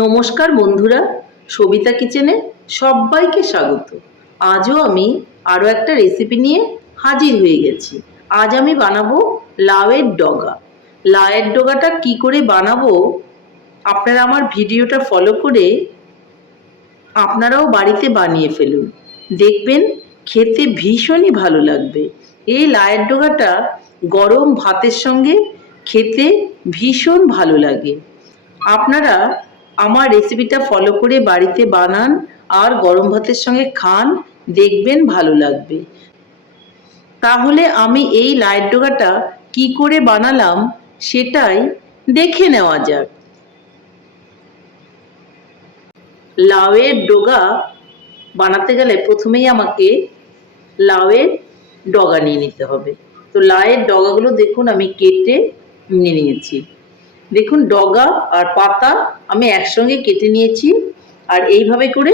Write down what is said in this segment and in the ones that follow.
নমস্কার বন্ধুরা, সবিতা কিচেনে সবাইকে স্বাগত। আজও আমি আরও একটা রেসিপি নিয়ে হাজির হয়ে গেছি। আজ আমি বানাবো লাউয়ের ডগা। লাউয়ের ডগাটা কি করে বানাবো আপনারা আমার ভিডিওটা ফলো করে আপনারাও বাড়িতে বানিয়ে ফেলুন। দেখবেন খেতে ভীষণই ভালো লাগবে। এই লাউয়ের ডগাটা গরম ভাতের সঙ্গে খেতে ভীষণ ভালো লাগে। আপনারা আমার রেসিপিটা ফলো করে বাড়িতে বানান আর গরম ভাতের সঙ্গে খান, দেখবেন ভালো লাগবে। তাহলে আমি এই লাইট ডোগাটা কি করে বানালাম সেটাই দেখে নেওয়া যাক। লাউয়ের ডোগা বানাতে গেলে প্রথমেই আমাকে লাউয়ের ডগা নিয়ে নিতে হবে। তো লাউয়ের ডগাগুলো দেখুন আমি কেটে নিয়ে নিয়েছি। দেখুন ডগা আর পাতা আমি একসঙ্গে কেটে নিয়েছি আর এইভাবে করে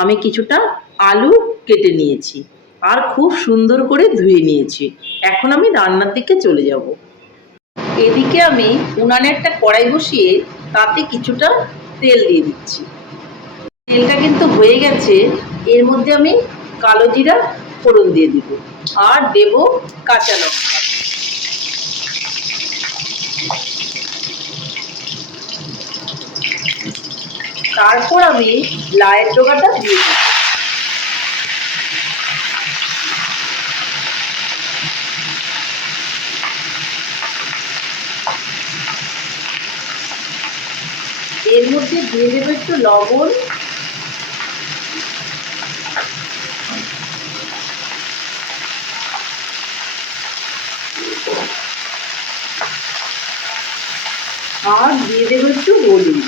আমি কিছুটা আলু কেটে নিয়েছি আর খুব সুন্দর করে ধুয়ে নিয়েছি। এখন আমি রান্নার দিকে চলে যাব। এদিকে আমি উনানে একটা কড়াই বসিয়ে তাতে কিছুটা তেল দিয়ে দিচ্ছি। তেলটা কিন্তু হয়ে গেছে, এর মধ্যে আমি কালো জিরা ফোড়ন দিয়ে দিব। আর দেব কাঁচা লঙ্কা। তারপর আমি লায়ের ডোকাটা দিয়ে দিই এর মধ্যে দিয়ে দেবো একটু লবণ। আর দিয়ে দেবো একটু হলুদ।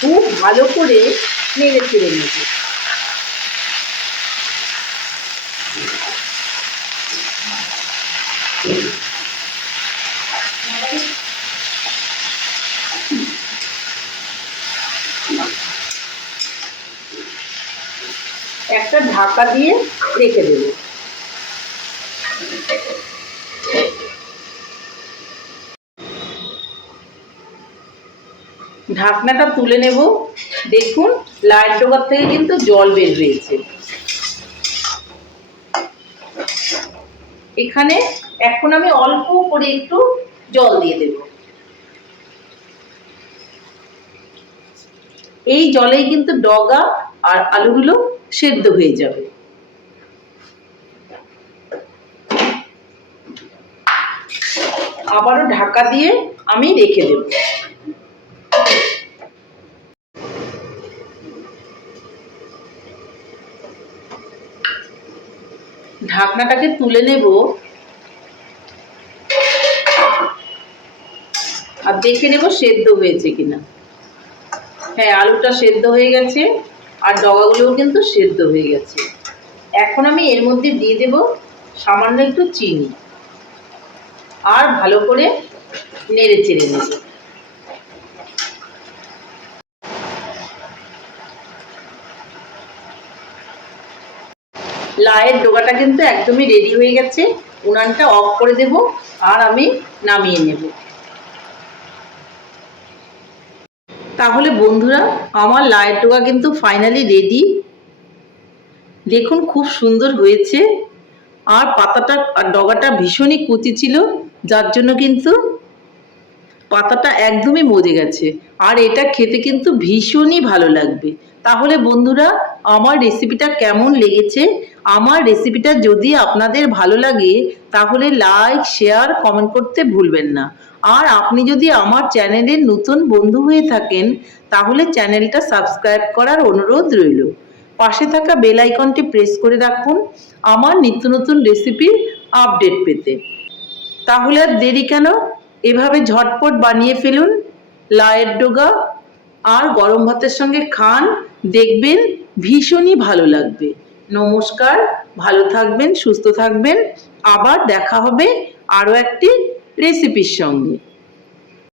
খুব ভালো করে নেড়ে চেড়ে নেব। একটা ঢাকা দিয়ে রেখে দেব। ঢাকনাটা তুলে নেব। দেখুন লাইট ডোকার থেকে কিন্তু জল বের হয়েছে। এখানে এখন আমি অল্প করে একটু জল দিয়ে দেব। এই জলেই কিন্তু ডগা আর আলুগুলো সেদ্ধ হয়ে যাবে। আবারও ঢাকা দিয়ে আমি রেখে দেব। ঢাকনাটাকে তুলে নেব। আর দেখে নেব সেদ্ধ হয়েছে কিনা। হ্যাঁ আলুটা সেদ্ধ হয়ে গেছে, আর ডগাগুলোও কিন্তু সেদ্ধ হয়ে গেছে। এখন আমি এর মধ্যে দিয়ে দেব সামান্য একটু চিনি। আর ভালো করে নেড়ে চেড়ে নেব। লায়ের ডোগাটা কিন্তু একদমই রেডি হয়ে গেছে। উনানটা অফ করে দেব আর আমি নামিয়ে নেব। তাহলে বন্ধুরা, আমার লায়ের ডোগা কিন্তু ফাইনালি রেডি দেখুন খুব সুন্দর হয়েছে। আর পাতাটা, আর ডগাটা ভীষণই কুচি ছিল, যার জন্য কিন্তু পাতাটা একদমই মজে গেছে। আর এটা খেতে কিন্তু ভীষণই ভালো লাগবে। তাহলে বন্ধুরা, আমার রেসিপিটা কেমন লেগেছে? আমার রেসিপিটা যদি আপনাদের ভালো লাগে, তাহলে লাইক শেয়ার কমেন্ট করতে ভুলবেন না। আর আপনি যদি আমার চ্যানেলের নতুন বন্ধু হয়ে থাকেন, তাহলে চ্যানেলটা সাবস্ক্রাইব করার অনুরোধ রইল। পাশে থাকা বেল আইকনটি প্রেস করে রাখুন, আমার নিত্য নতুন রেসিপির আপডেট পেতে। তাহলে আর দেরি কেন? এভাবে ঝটপট বানিয়ে ফেলুন। লায়ের ডোগা আর গরম ভাতের সঙ্গে খান, দেখবেন ভীষণই ভালো লাগবে। নমস্কার, ভালো থাকবেন, সুস্থ থাকবেন। আবার দেখা হবে আরও একটি রেসিপির সঙ্গে।